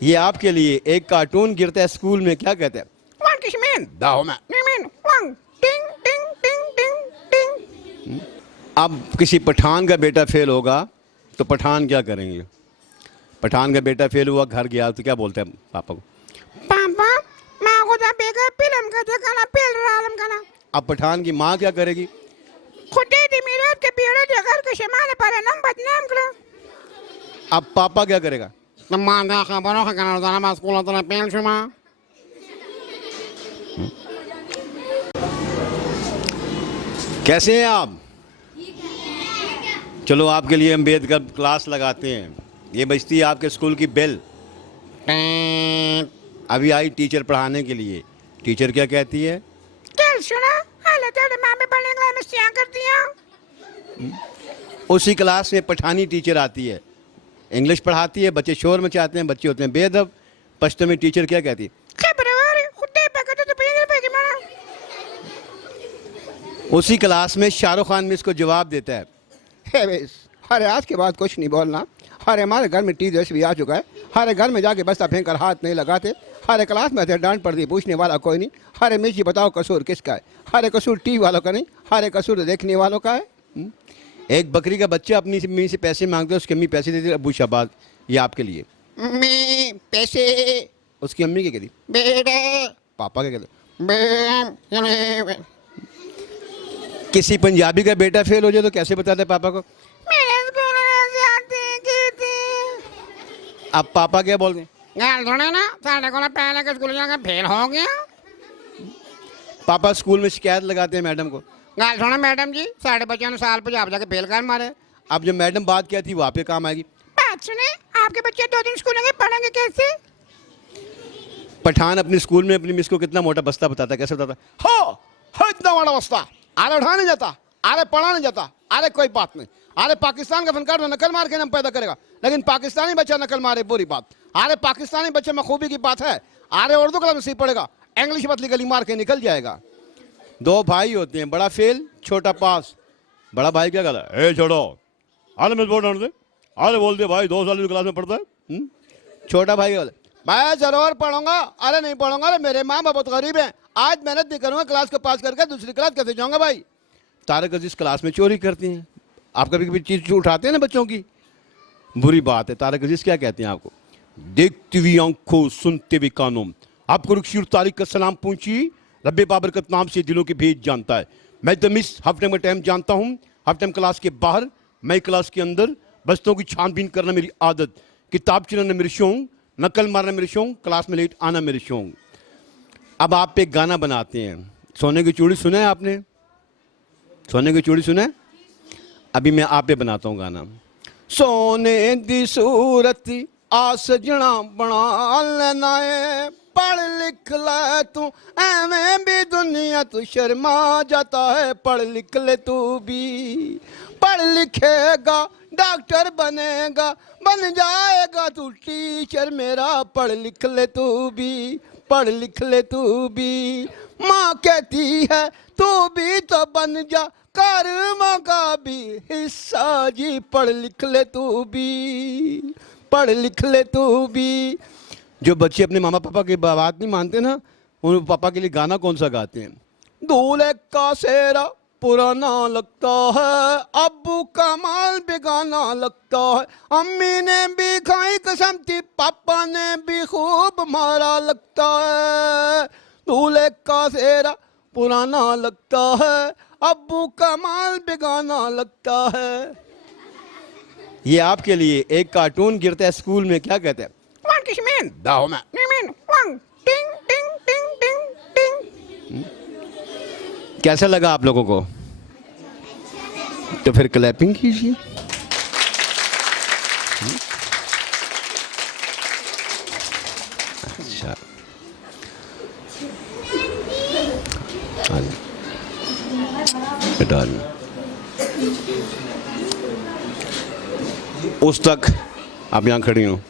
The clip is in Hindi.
ये आपके लिए एक कार्टून गिरता है स्कूल में, क्या कहते हैं? One kiss man. दाहो में। Man. One. Ding ding ding ding ding. अब किसी पठान का बेटा फेल होगा तो पठान क्या करेंगे? पठान का बेटा फेल हुआ, घर गया तो क्या बोलते हैं पापा को? पापा मैं को तो बेगा फिल्म का देखना पेल रालम करना। अब पठान की माँ क्या करेगी? खुदे दी मेरे के पेड़ जगह के शमाल पर नाम बदनाम करो। अब पापा क्या करेगा? मां खबरों का करना था ना स्कूल तो पेल शुमा। कैसे हैं आप? चलो आपके लिए हम अम्बेडकर क्लास लगाते हैं। ये बजती है आपके स्कूल की बेल। अभी आई टीचर पढ़ाने के लिए। टीचर क्या कहती है? क्या सुना? हाले तेरे माँ में पढ़ने का मस्तियाँ करती हैं। उसी क्लास में पठानी टीचर आती है, इंग्लिश पढ़ाती है, बच्चे शोर मचाते हैं, बच्चे होते हैं बेअदब। पश्तो में टीचर क्या कहती है? उसी क्लास में शाहरुख खान मिस को जवाब देता है, अरे आज के बाद कुछ नहीं बोलना। अरे हमारे घर में टीचर्स भी आ चुका है। हरे घर में जाके बस्ता फेंक कर हाथ नहीं लगाते। हरे क्लास में थे डांट पड़ती, पूछने वाला कोई नहीं। हरे मिर्ची बताओ कसूर किसका है? हरे कसूर टीवी वालों का नहीं, हरे कसूर देखने वालों का है। एक बकरी का बच्चा अपनी मम्मी से पैसे मांगते है, उसकी अम्मी पैसे देती है। अबू शाबाज, ये आपके लिए। मैं पैसे। उसकी अम्मी क्या कहती? बेटे। पापा क्या कहते? किसी पंजाबी का बेटा फेल हो जाए तो कैसे बताते पापा को? मेरे स्कूल में जाती की थी। अब पापा क्या बोलते हैं? गाल सुने ना, साढ़े को पहले के स्कूल जाकर फेल हो गया। पापा स्कूल में शिकायत लगाते हैं मैडम को। गाल सुने मैडम जी, साढ़े बच्चों ने साल पे आप जाके फेल कर मारे। अब जब मैडम बात क्या थी वो आप पे काम आएगी। बात सुने, आपके बच्चे 2 दिन स्कूल में पढ़ेंगे कैसे? पठान अपने स्कूल में अपनी मिस को कितना मोटा बस्ता बताता है, कैसे बताता? हो इतना बड़ा बस्ता। अरे उठा नहीं जाता, अरे पढ़ा नहीं जाता। अरे कोई बात नहीं। अरे पाकिस्तान का फनकार तो नकल मार के नाम पैदा करेगा, लेकिन पाकिस्तानी बच्चा नकल मारे बुरी बात। अरे पाकिस्तानी बच्चे में खूबी की बात है। अरे उर्दू कलम सीख पड़ेगा, इंग्लिश पतली गली मार के निकल जाएगा। 2 भाई होते हैं, बड़ा फेल छोटा पास। बड़ा भाई क्या कहता है? छोड़ो, अरे मैं बोल दे, अरे बोल दे भाई 2 साल क्लास में पढ़ता है। छोटा भाई बोले, मैं जरूर पढ़ूंगा। अरे नहीं पढ़ूंगा, अरे मेरे माँ बाप बहुत गरीब हैं, आज मेहनत नहीं करूंगा, क्लास को पास करके दूसरी क्लास कैसे जाऊंगा भाई? तारक अजीज क्लास में चोरी करती हैं। आप कभी कभी चीज उठाते हैं ना बच्चों की, बुरी बात है। तारक अजीज क्या कहते हैं आपको? देखती हुई आंखों सुनते हुए कानों, आपको रुखी और तारीख का सलाम पहुंची। रब्बे बाबरकत नाम से दिलों के भेद जानता है। मैं तो मिस हाफ टाइम का टाइम जानता हूँ। हाफ टाइम क्लास के बाहर, मैं क्लास के अंदर। बस्तों की छानबीन करना मेरी आदत, किताब चलाना मेरी शौक, नकल मारना मेरी शौक, क्लास में लेट आना मेरी शौक। अब आप पे गाना बनाते हैं। सोने की चूड़ी सुना है आपने? सोने की चूड़ी सुना है? अभी मैं आप पे बनाता हूँ गाना। सोने दी सूरत आ सजना बना लेना है, पढ़ लिख ले तू एवें भी दुनिया तू शर्मा जाता है। पढ़ लिख ले तू भी, पढ़ लिखेगा डॉक्टर बनेगा, बन जाएगा तू टीचर मेरा। पढ़ लिख ले तू भी, पढ़ लिख ले तू भी। माँ कहती है तू भी तो बन जा, कर माँ का भी हिस्सा जी। पढ़ लिख ले तू भी, पढ़ लिख ले तू भी। जो बच्चे अपने मामा पापा की बात नहीं मानते ना, उन पापा के लिए गाना कौन सा गाते हैं? दूल्हे का सेहरा पुराना लगता है, अब्बू का माल बेगाना लगता है। अम्मी ने भी खाई कसम थी, पापा ने भी खूब मारा लगता है। दूल्हे का सेहरा पुराना लगता है, अब्बू का माल बेगाना लगता है। ये आपके लिए एक कार्टून गिरता है स्कूल में, क्या कहते हैं? One kiss man. दाहो में। Man. One. Ding ding ding ding ding. कैसा लगा आप लोगों को? तो फिर क्लैपिंग कीजिए। अच्छा, बेटा उस तक आप यहाँ खड़ी हो।